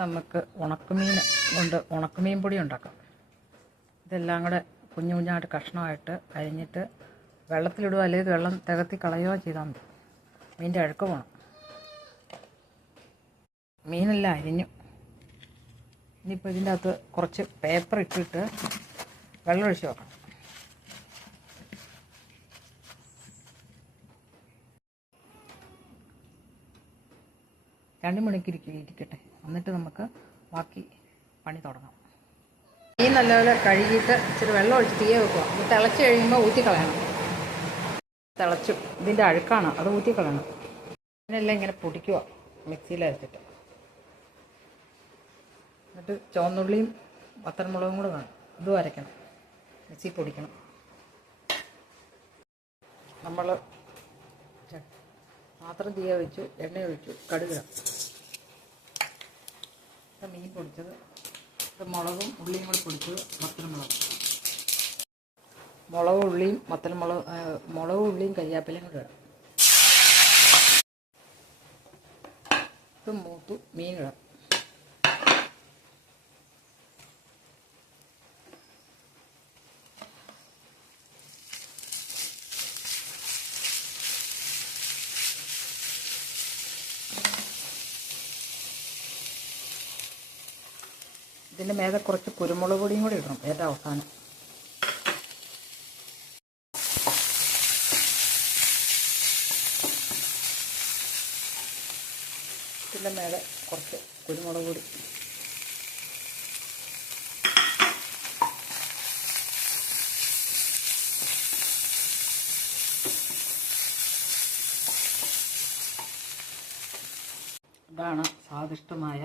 നമുക്ക് ഉണക്കമീൻ പൊടി ഉണ്ടാക്കാം. ഇതെല്ലാം കൂടെ കുഞ്ഞു കുഞ്ഞായിട്ട് കഷ്ണമായിട്ട് അരിഞ്ഞിട്ട് വെള്ളത്തിലിടുക, അല്ലെങ്കിൽ വെള്ളം തികത്തി കളയുകയോ ചെയ്താൽ മതി. മീനിൻ്റെ അഴുക്ക് പോകണം. മീനെല്ലാം അരിഞ്ഞു. ഇനിയിപ്പോൾ ഇതിൻ്റെ അകത്ത് കുറച്ച് പേപ്പർ ഇട്ടിട്ട് വെള്ളം ഒഴിച്ച് വെക്കണം. രണ്ട് മണിക്ക് ഇരിക്കട്ടെ. എന്നിട്ട് നമുക്ക് ബാക്കി പണി തുടങ്ങാം. മീൻ നല്ലപോലെ കഴുകിയിട്ട് ഇച്ചിരി വെള്ളം ഒഴിച്ച് തീയെ വെക്കുക. ഇത് തിളച്ച് കഴിയുമ്പോൾ ഊറ്റിക്കളയണം. തിളച്ചു, ഇതിൻ്റെ അഴുക്കാണ്, അത് ഊറ്റിക്കളയണം. ഇതിനെല്ലാം ഇങ്ങനെ പൊടിക്കുക മിക്സിയിൽ അരച്ചിട്ട്. എന്നിട്ട് ചുവന്നുള്ളിയും വത്തൽമുളകും കൂടെ വേണം, അതും അരയ്ക്കണം, മിക്സി പൊടിക്കണം. നമ്മൾ പാത്രം തീയ വെച്ചു, എണ്ണ ഒഴിച്ചു, കടുകിടാം. മീൻ പൊടിച്ചത്, മുളകും ഉള്ളിയും കൂടെ പൊടിച്ചത്, മുളകും ഉള്ളിയും മുളകും ഉള്ളിയും കരിയാപ്പിലയും കൂടെ ഇടാം. ഇത് മൂത്തു, മീനിടാം. ഇതിൻ്റെ മേലെ കുറച്ച് കുരുമുളക് പൊടിയും കൂടി ഇടണം ഏറ്റവും അവസാനം. ഇതിൻ്റെ മേലെ കുറച്ച് കുരുമുളക് പൊടി. ഇതാണ് സ്വാദിഷ്ടമായ